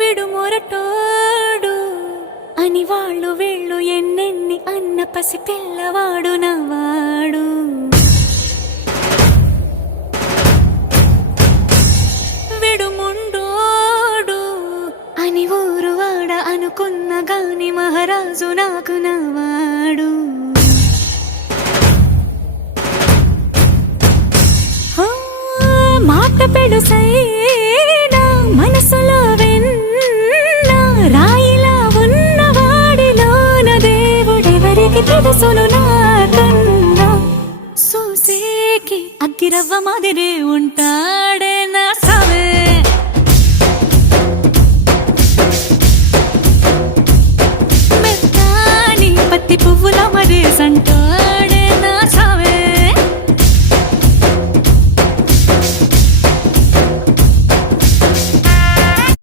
విడు మొరటోడు అని వాళ్ళు వీళ్ళు ఎన్నెన్ని అన్న పసి పిల్లవాడు నవ్వాడు. విడు ముండోడు అని ఊరు వాడ అనుకున్న గాని మహారాజు నాకు నవ్వాడు. మాట పెడుసైనా మనసులో వెన్న రాయిలా ఉన్నవాడిలోన దేవుడెవరికి తెలుసును నాకన్నా. సూసేకి అగ్గిరవ్వ మాదిరే ఉంటా